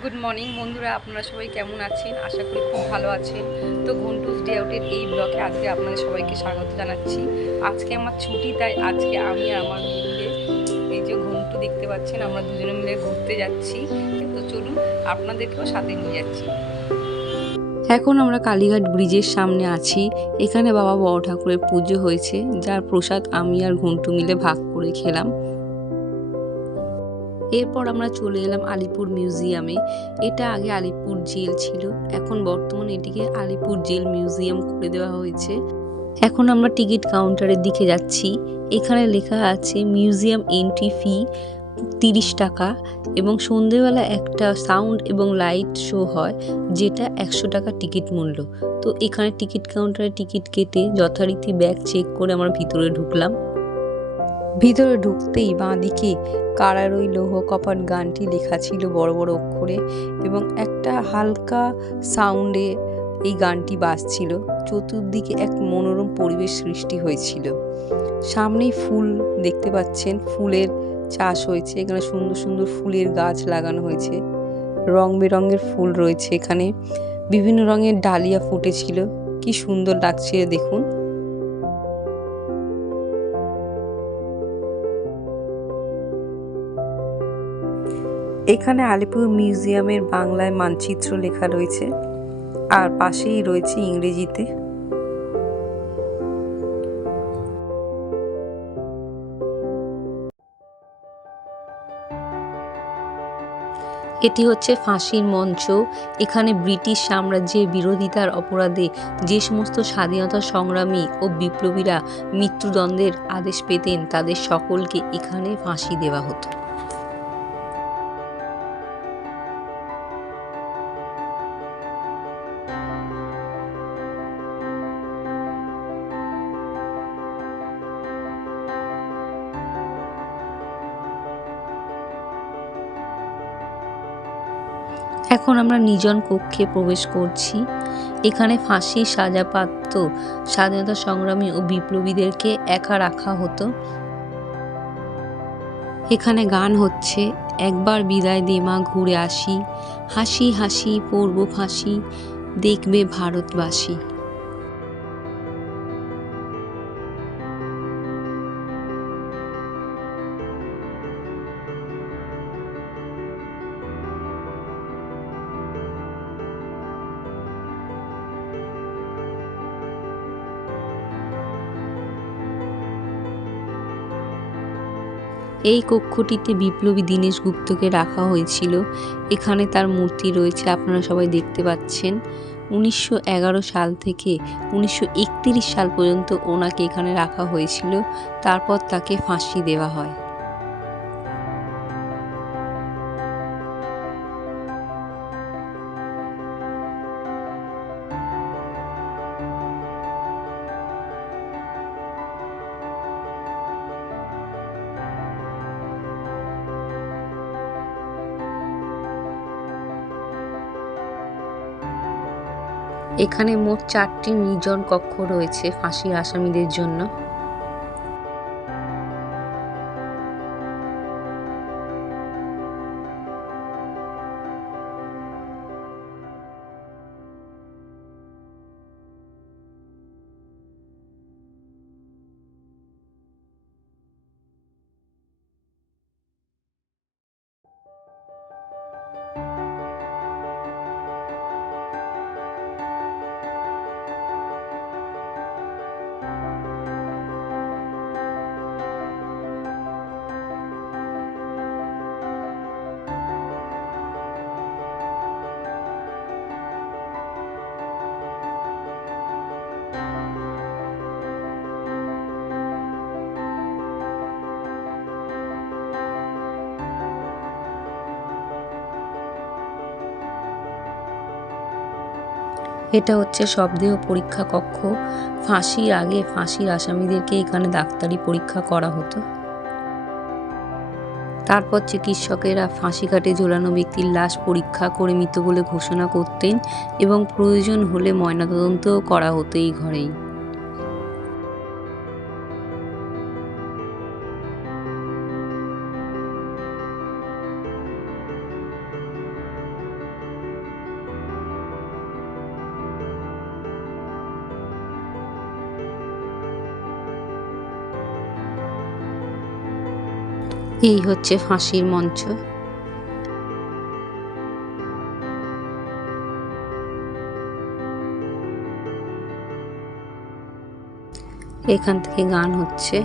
Good morning বন্ধুরা, আপনারা সবাই কেমন আছেন? আশা করি খুব ভালো আছেন। তো ঘন্টুস ডে আউটের এই ব্লগে আজকে আপনাদের সবাইকে স্বাগত জানাচ্ছি। আজকে আমার ছুটি, তাই আজকে আমি আর আমার মেয়ে মিলে, এই যে ঘন্টু দেখতে পাচ্ছেন, আমরা দুজনে মিলে ঘুরতে যাচ্ছি। তো চলুন, আপনাদেরকেও সাথে নিয়ে যাচ্ছি। এখন আমরা কালীঘাট ব্রিজের সামনে আছি। এখানে বাবা বড় ঠাকুরের পুজো হয়েছে, যার প্রসাদ আমি আর ঘন্টু মিলে ভাগ করে খেলাম। এরপর আমরা চলে এলাম আলিপুর মিউজিয়ামে। এটা আগে আলিপুর জেল ছিল, এখন বর্তমানে এটিকে আলিপুর জেল মিউজিয়াম করে দেওয়া হয়েছে। এখন আমরা টিকিট কাউন্টারের দিকে যাচ্ছি। এখানে লেখা আছে মিউজিয়াম এন্ট্রি ফি 30 টাকা, এবং সন্ধেবেলা একটা সাউন্ড এবং লাইট শো হয়, যেটা 100 টাকা টিকিট মূল্য। তো এখানে টিকিট কাউন্টারে টিকিট কেটে যথারীতি ব্যাগ চেক করে আমরা ভিতরে ঢুকলাম। ভিতরে ঢুকতেই বাঁদিকে কারারই লৌহ কপাট গানটি লেখা ছিল বড় বড় অক্ষরে, এবং একটা হালকা সাউন্ডে এই গানটি বাজছিল। চতুর্দিকে এক মনোরম পরিবেশ সৃষ্টি হয়েছিল। সামনেই ফুল দেখতে পাচ্ছেন, ফুলের চাষ হয়েছে। এখানে সুন্দর সুন্দর ফুলের গাছ লাগানো হয়েছে, রং বেরঙের ফুল রয়েছে। এখানে বিভিন্ন রঙের ডালিয়া ফুটেছিল, কি সুন্দর লাগছে দেখুন। এখানে আলিপুর মিউজিয়ামের বাংলায় মানচিত্র লেখা রয়েছে, আর পাশেই রয়েছে ইংরেজিতে। এটি হচ্ছে ফাঁসির মঞ্চ। এখানে ব্রিটিশ সাম্রাজ্যের বিরোধিতার অপরাধে যে সমস্ত স্বাধীনতা সংগ্রামী ও বিপ্লবীরা মৃত্যুদণ্ডের আদেশ পেতেন, তাদের সকলকে এখানে ফাঁসি দেওয়া হতো। এখন আমরা নিজন কক্ষে প্রবেশ করছি। এখানে ফাঁসির সাজাপ্রাপ্ত স্বাধীনতা সংগ্রামী ও বিপ্লবীদেরকে একা রাখা হতো। এখানে গান হচ্ছে, একবার বিদায় দে মা ঘুরে আসি, হাসি হাসি পড়ব ফাঁসি, দেখবে ভারতবাসী। এই কক্ষটিতে বিপ্লবী দীনেশ গুপ্তকে রাখা হয়েছিল। এখানে তার মূর্তি রয়েছে, আপনারা সবাই দেখতে পাচ্ছেন। 1911 সাল থেকে 1931 সাল পর্যন্ত ওনাকে এখানে রাখা হয়েছিল, তারপর তাকে ফাঁসি দেওয়া হয়। এখানে মোট 4টি নির্জন কক্ষ রয়েছে ফাঁসির আসামিদের জন্য। এটা হচ্ছে শবদেহ পরীক্ষা কক্ষ। ফাঁসির আগে ফাঁসির আসামিদেরকে এখানে ডাক্তারি পরীক্ষা করা হতো। তারপর চিকিৎসকেরা ফাঁসি কাটে ঝোলানো ব্যক্তির লাশ পরীক্ষা করে মৃত বলে ঘোষণা করতেন, এবং প্রয়োজন হলে ময়নাতদন্তও করা হতো এই ঘরেই। এই হচ্ছে ফাঁসির মঞ্চ। এখান থেকে গান হচ্ছে।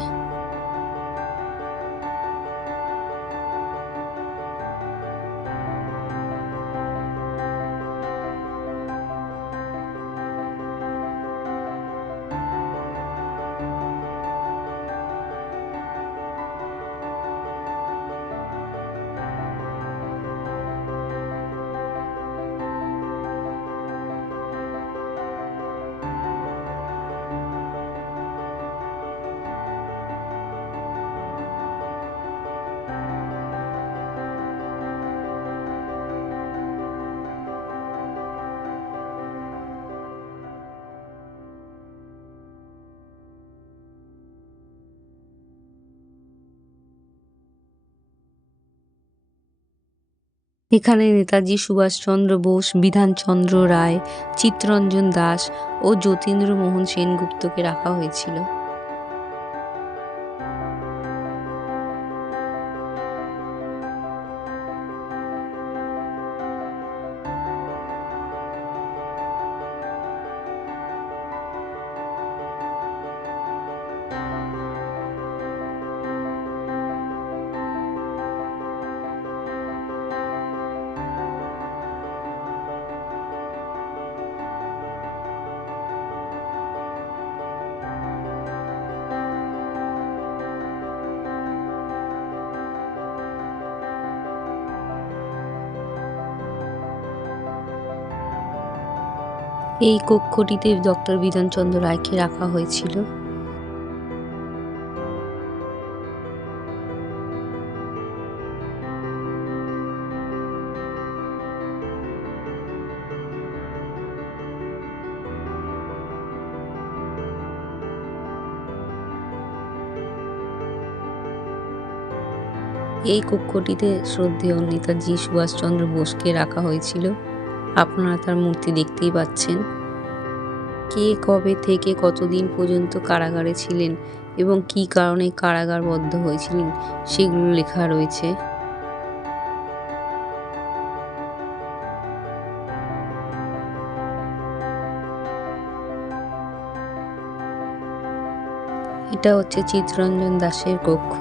এখানে নেতাজি সুভাষচন্দ্র বোস, বিধানচন্দ্র রায়, চিত্তরঞ্জন দাস ও যতীন্দ্রমোহন সেনগুপ্তকে রাখা হয়েছিল। এই কক্ষটিতে ডক্টর বিধানচন্দ্র রায়কে রাখা হয়েছিল। এই কক্ষটিতে শ্রদ্ধেয় নেতাজি সুভাষচন্দ্র বোসকে রাখা হয়েছিল। আপনারা তার মূর্তি দেখতেই পাচ্ছেন। কে কবে থেকে কতদিন পর্যন্ত কারাগারে ছিলেন এবং কী কারণে কারাগারবদ্ধ হয়েছিলেন সেগুলো লেখা রয়েছে। এটা হচ্ছে চিত্তরঞ্জন দাসের কক্ষ।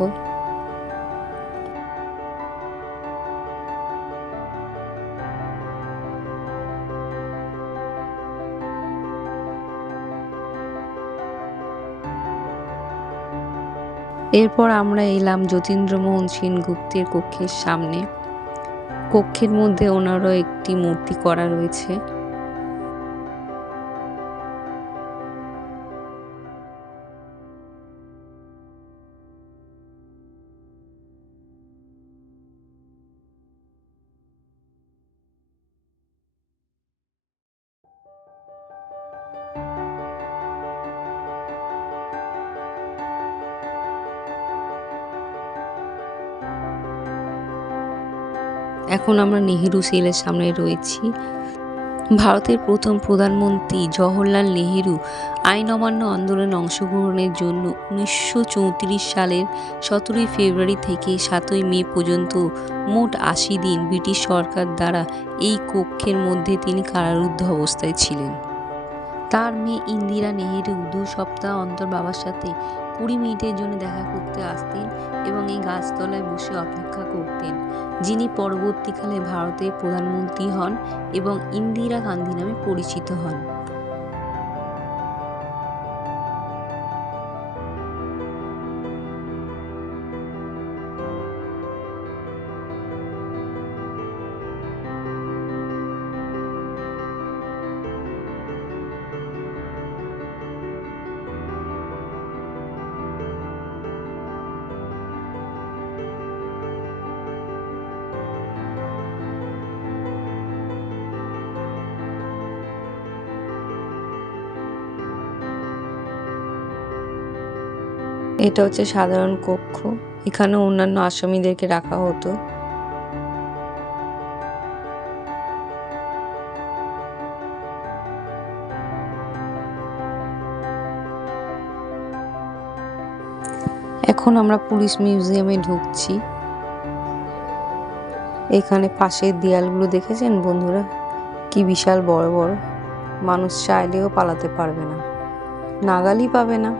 এরপর আমরা এলাম যতীন্দ্রমোহন সেনগুপ্তের কক্ষের সামনে। কক্ষের মধ্যে ওনারও একটি মূর্তি করা রয়েছে। এখন আমরা নেহেরু সেলের সামনে রয়েছি। ভারতের প্রথম প্রধানমন্ত্রী জওহরলাল নেহেরু আইন অমান্য আন্দোলনে অংশগ্রহণের জন্য 1934 সালের 17 ফেব্রুয়ারি থেকে 7 মে পর্যন্ত মোট 80 দিন ব্রিটিশ সরকার দ্বারা এই কক্ষের মধ্যে তিনি কারারুদ্ধ অবস্থায় ছিলেন। তার মেয়ে ইন্দিরা নেহেরু 2 সপ্তাহ অন্তর বাবার সাথে 20 মিনিটের জন্য দেখা করতে আসতেন এবং এই গাছতলায় বসে অপেক্ষা করতেন, যিনি পরবর্তীকালে ভারতের প্রধানমন্ত্রী হন এবং ইন্দিরা গান্ধী নামে পরিচিত হন। এটা হচ্ছে সাধারণ কক্ষ। এখানে অন্যান্য আসামিদেরকে রাখা হতো। এখন আমরা পুলিশ মিউজিয়ামে ঢুকছি। এখানে পাশের দেয়ালগুলো দেখেছেন বন্ধুরা, কি বিশাল বড় বড়, মানুষ চাইলেও পালাতে পারবে না, নাগালই পাবে না।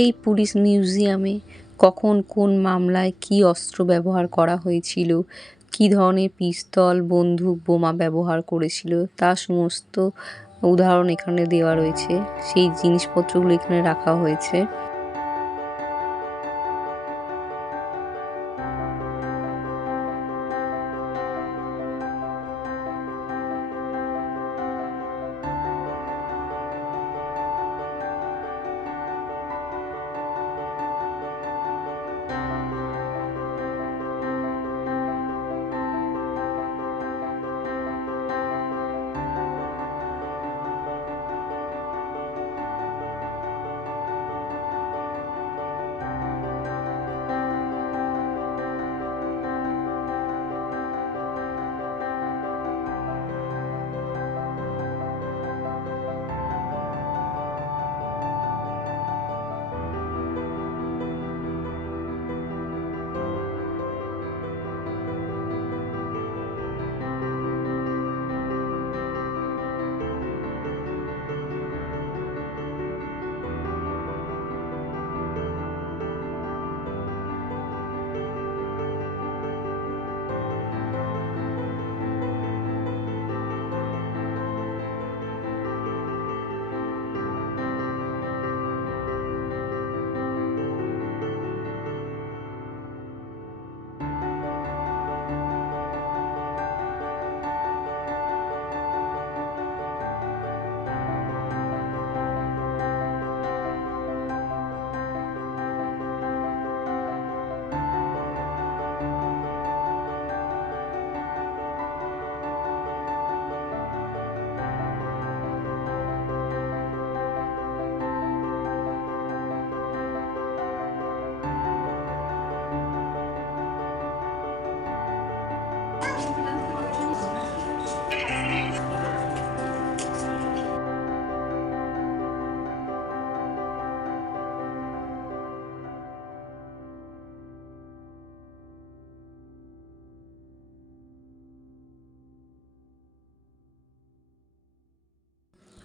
এই পুলিশ মিউজিয়ামে কখন কোন মামলায় কি অস্ত্র ব্যবহার করা হয়েছিল, কি ধরনের পিস্তল, বন্দুক, বোমা ব্যবহার করেছিল, তার সমস্ত উদাহরণ এখানে দেওয়া রয়েছে। সেই জিনিসপত্রগুলো এখানে রাখা হয়েছে।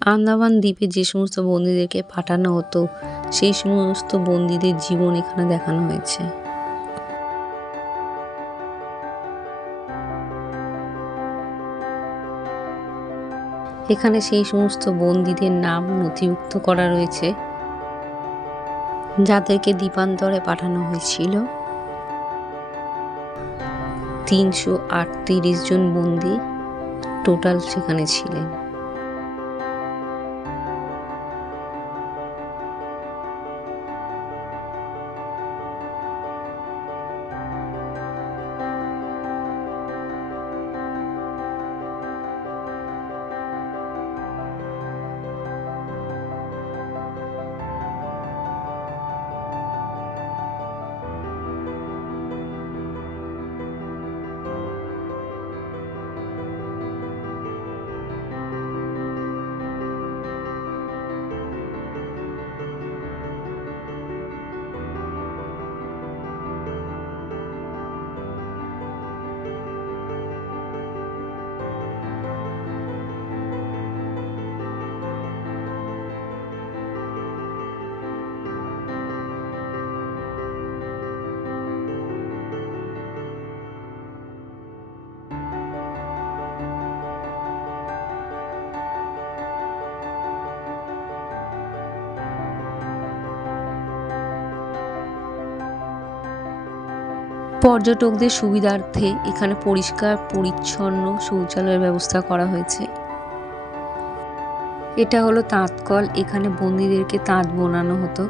আন্দামান দ্বীপে যে সমস্ত বন্দীদেরকে পাঠানো হতো, সেই সমস্ত বন্দীদের জীবন এখানে দেখানো হয়েছে। এখানে সেই সমস্ত বন্দীদের নাম নথিভুক্ত করা রয়েছে, যাদেরকে দ্বীপান্তরে পাঠানো হয়েছিল। 338 জন বন্দী টোটাল সেখানে ছিলেন। পর্যটকদের সুবিধার্থে এখানে পরিষ্কার পরিচ্ছন্ন শৌচালয়ের ব্যবস্থা করা হয়েছে। এটা হলো তাঁত কল, এখানে বন্দীদেরকে তাঁত বোনানো হতো।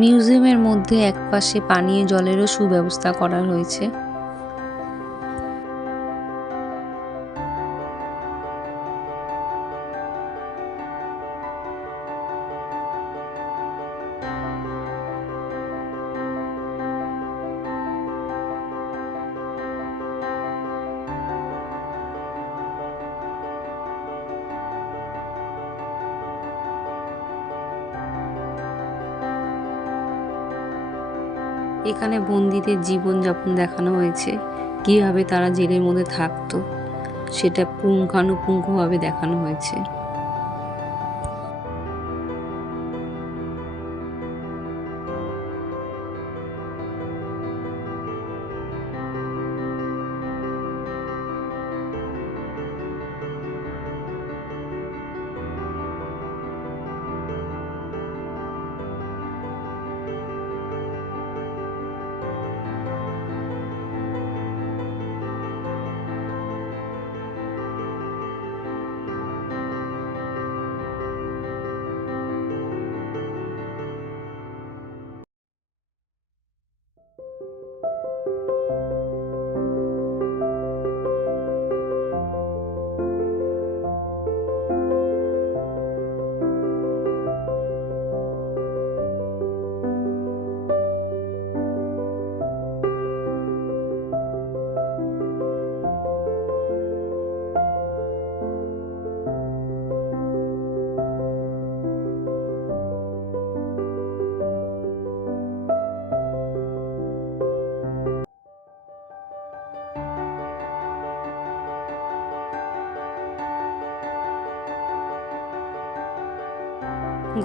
মিউজিয়ামের মধ্যে একপাশে পানীয় জলেরও সুব্যবস্থা করা হয়েছে। এখানে বন্দীদের জীবনযাপন দেখানো হয়েছে, কিভাবে তারা জেলের মধ্যে থাকতো সেটা পুঙ্খানুপুঙ্খভাবে দেখানো হয়েছে।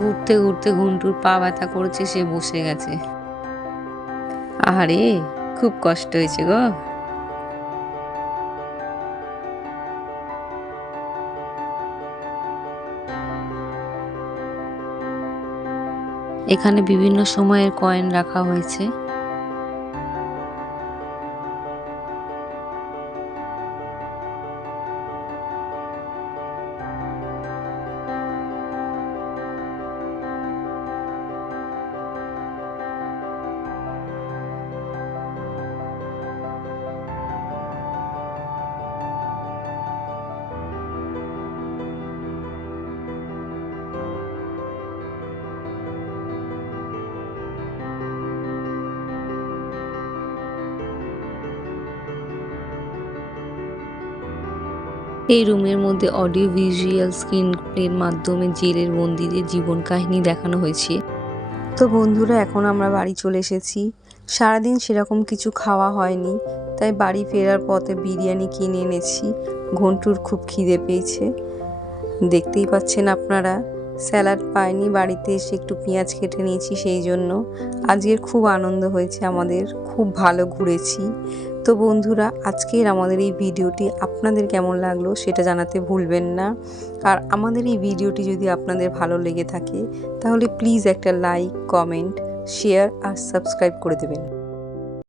ঘুরতে ঘুরতে ঘন্টুর পা ব্যথা করেছে, সে বসে গেছে। আহারে, খুব কষ্ট হয়েছে গো। এখানে বিভিন্ন সময়ের কয়েন রাখা হয়েছে। এই রুমের মধ্যে অডিও ভিজুয়াল স্ক্রিন প্লের মাধ্যমে জেলের বন্দীদের জীবন কাহিনী দেখানো হয়েছে। তো বন্ধুরা, এখন আমরা বাড়ি চলে এসেছি। সারাদিন সেরকম কিছু খাওয়া হয়নি, তাই বাড়ি ফেরার পথে বিরিয়ানি কিনে এনেছি। ঘন্টুর খুব খিদে পেয়েছে, দেখতেই পাচ্ছেন আপনারা। স্যালাড পাইনি, বাড়িতে এসে একটু পেঁয়াজ কেটে নিয়েছি, সেই জন্য আজকের খুব আনন্দ হয়েছে আমাদের, খুব ভালো ঘুরেছি। তো বন্ধুরা, আজকের আমাদের এই ভিডিওটি আপনাদের কেমন লাগলো সেটা জানাতে ভুলবেন না। আর আমাদের এই ভিডিওটি যদি আপনাদের ভালো লেগে থাকে তাহলে প্লিজ একটা লাইক, কমেন্ট, শেয়ার আর সাবস্ক্রাইব করে দেবেন।